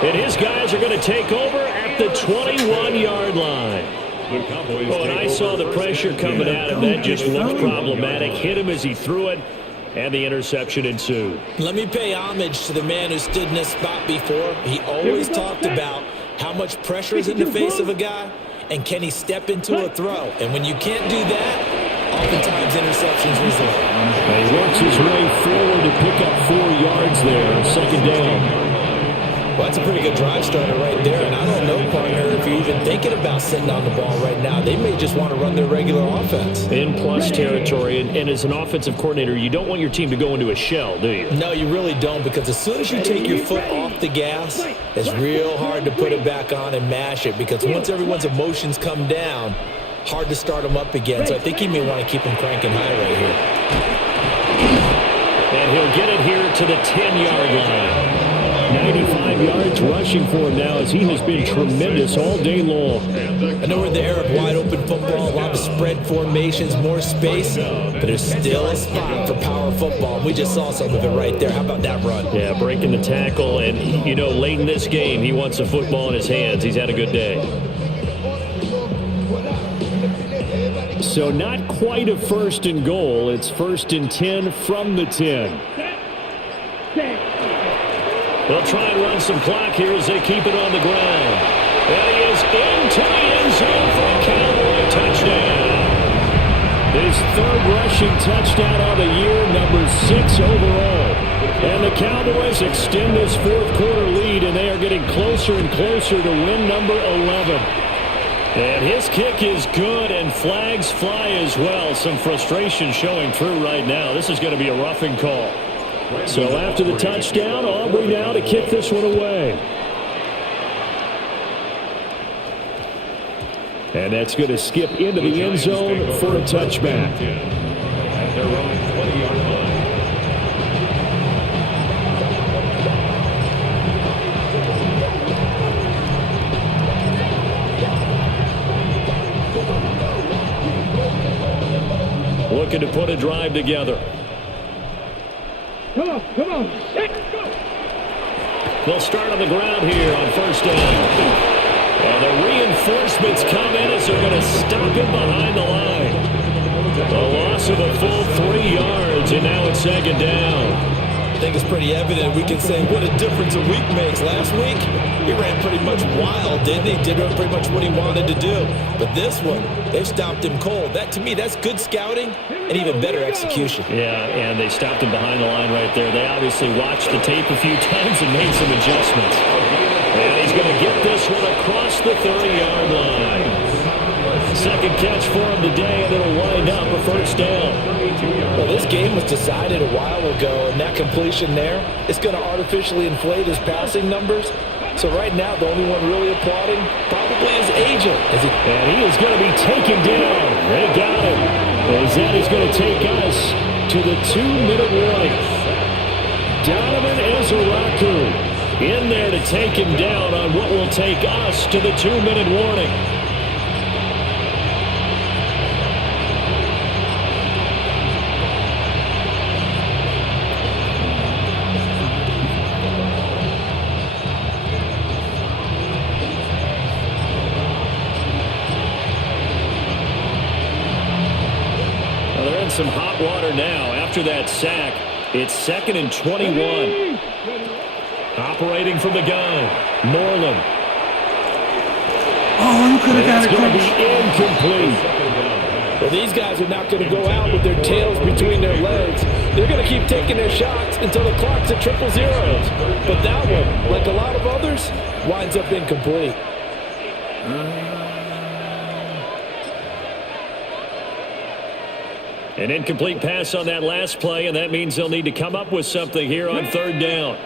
And his guys are going to take over at the 21-yard line. Oh, and I saw the pressure coming at him. That just looked problematic. Hit him as he threw it, and the interception ensued. Let me pay homage to the man who stood in this spot before. He always talked about how much pressure is in the face of a guy, and can he step into a throw. And when you can't do that, oftentimes interceptions result. He works his way forward to pick up 4 yards there, 2nd down. Well, that's a pretty good drive starter right there. And I don't know, partner, if you're even thinking about sitting on the ball right now. They may just want to run their regular offense. In plus territory. And as an offensive coordinator, you don't want your team to go into a shell, do you? No, you really don't, because as soon as you take your foot off the gas, it's real hard to put it back on and mash it, because once everyone's emotions come down, hard to start them up again. So I think he may want to keep them cranking high right here. And he'll get it here to the 10-yard line. 95 yards rushing for him now, as he has been tremendous all day long. I know we're in the era of wide-open football, a lot of spread formations, more space, but there's still a spot for power football. We just saw some of it right there. How about that run? Yeah, breaking the tackle, and, you know, late in this game, he wants the football in his hands. He's had a good day. So not quite a 1st and goal. It's 1st and 10 from the 10. They'll try and run some clock here as they keep it on the ground. And he is into the end zone for a Cowboy touchdown. His 3rd rushing touchdown on the year, number 6 overall. And the Cowboys extend this 4th quarter lead, and they are getting closer and closer to win number 11. And his kick is good, and flags fly as well. Some frustration showing through right now. This is going to be a roughing call. So after the touchdown, Aubrey now to kick this one away. And that's going to skip into the end zone for a touchback. At their own 20-yard line. Looking to put a drive together. Come on. They'll start on the ground here on 1st down. And the reinforcements come in as they're going to stop him behind the line. A loss of a full 3 yards, and now it's 2nd down. I think it's pretty evident. We can say what a difference a week makes. Last week, he ran pretty much wild, didn't he? Did pretty much what he wanted to do. But this one, they've stopped him cold. That, to me, that's good scouting and even better execution. Yeah, and they stopped him behind the line right there. They obviously watched the tape a few times and made some adjustments. And he's going to get this one across the 30-yard line. 2nd catch for him today, and it'll wind up a 1st down. Well, this game was decided a while ago, and that completion there is going to artificially inflate his passing numbers. So right now, the only one really applauding probably his agent. And he is going to be taken down. They got him. As that is going to take us to the 2-minute warning. Donovan Ezeraku in there to take him down on what will take us to the 2-minute warning. Some hot water now after that sack. It's 2nd and 21. Operating from the gun, Norland. Oh, you could have got it, It's going to be incomplete. Well, these guys are not going to go out with their tails between their legs. They're going to keep taking their shots until the clock's at 000. But that one, like a lot of others, winds up incomplete. An incomplete pass on that last play, and that means they'll need to come up with something here on third down.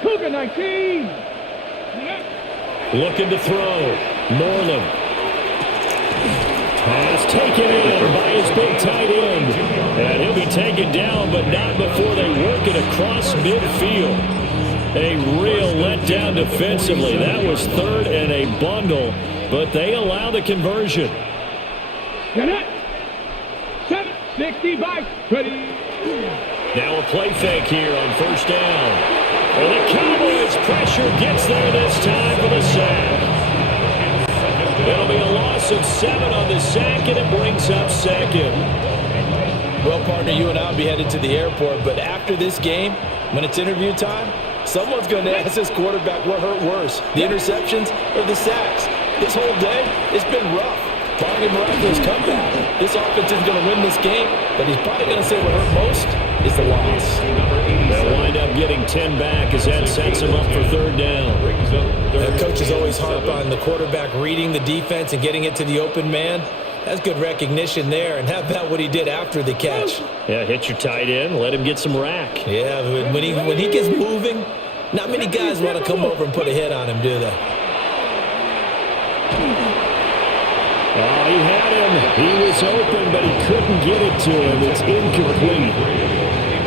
Cougar 19. Looking to throw. Moreland. Pass taken in by his big tight end. And he'll be taken down, but not before they work it across midfield. A real letdown defensively. That was third and a bundle, but they allow the conversion. Get it. 65. Ready. Now a play fake here on first down. And the Cowboys pressure gets there this time for the sack. It'll be a loss of 7 on the sack, and it brings up second. Well, partner, you and I will be headed to the airport, but after this game, when it's interview time, someone's going to ask this quarterback what hurt worse, the interceptions or the sacks. This whole day, it's been rough. Barring a miraculous comeback, this offense is going to win this game, but he's probably going to say what hurt most is the loss. They'll wind up getting 10 back as that sets them up for third down. Coaches always harp on the quarterback reading the defense and getting it to the open man. That's good recognition there, and how about what he did after the catch? Yeah, hit your tight end, let him get some rack. Yeah, when he gets moving, not many guys want to come over and put a hit on him, do they? Oh, he had him. He was open, but he couldn't get it to him. It's incomplete.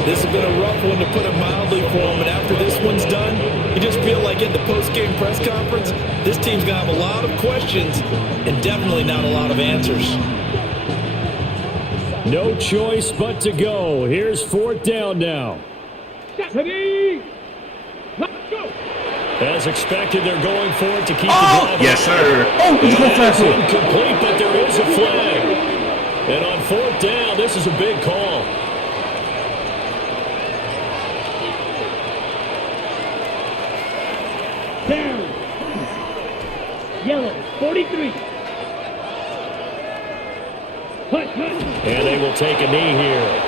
This has been a rough one, to put it mildly, for him. And after this one's done, you just feel like at the post-game press conference, this team's going to have a lot of questions and definitely not a lot of answers. No choice but to go. Here's fourth down now. Ready. Let's go. As expected, they're going for it to keep the drive. Yes, sir. Oh, he's going fast. Incomplete, but there is a flag. And on fourth down, this is a big call. Down. Yellow, 43. Hut. And they will take a knee here.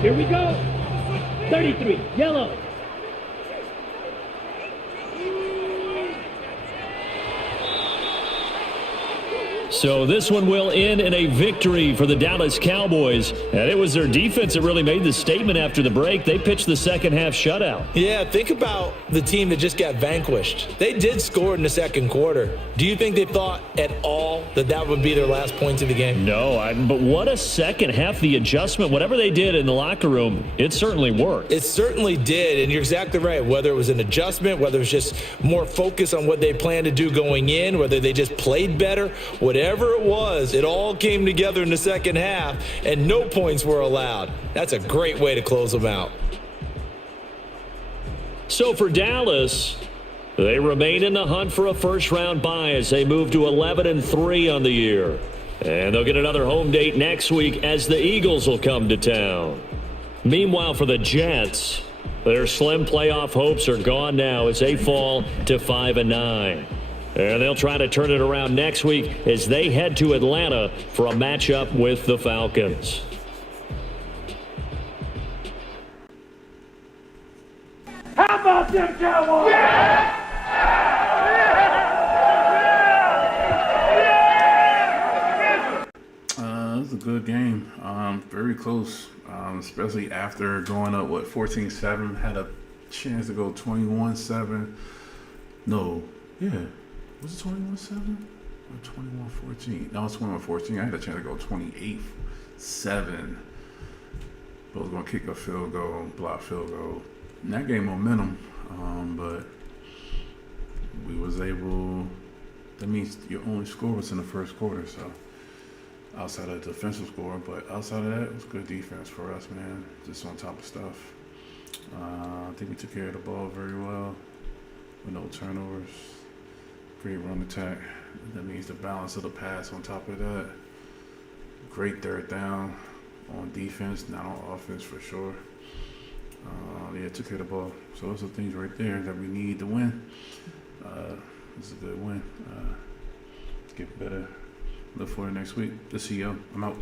Here we go. 33, yellow. So this one will end in a victory for the Dallas Cowboys. And it was their defense that really made the statement after the break. They pitched the second half shutout. Yeah, think about the team that just got vanquished. They did score in the second quarter. Do you think they thought at all that would be their last points of the game? No, but what a second half. The adjustment, whatever they did in the locker room, it certainly worked. It certainly did, and you're exactly right. Whether it was an adjustment, whether it was just more focus on what they planned to do going in, whether they just played better, whatever it was, it all came together in the second half, and no points were allowed. That's a great way to close them out. So for Dallas, they remain in the hunt for a first-round bye as they move to 11-3 on the year. And they'll get another home date next week as the Eagles will come to town. Meanwhile, for the Jets, their slim playoff hopes are gone now as they fall to 5-9. And they'll try to turn it around next week as they head to Atlanta for a matchup with the Falcons. How about them Cowboys? It was a good game. Very close, especially after going up, 14-7. Had a chance to go 21-7. No, yeah. Was it 21-7 or 21-14? No, it's 21-14. I had a chance to go 28-7. I was going to kick a field goal, block field goal. And that gave momentum, but we was able, that means your only score was in the first quarter, so outside of the defensive score, but outside of that, it was good defense for us, man, just on top of stuff. I think we took care of the ball very well with no turnovers. Great run attack. That means the balance of the pass on top of that. Great third down on defense, not on offense for sure. Yeah, took care of the ball. So those are things right there that we need to win. This is a good win. Get better. Look for it next week. The CEO. I'm out.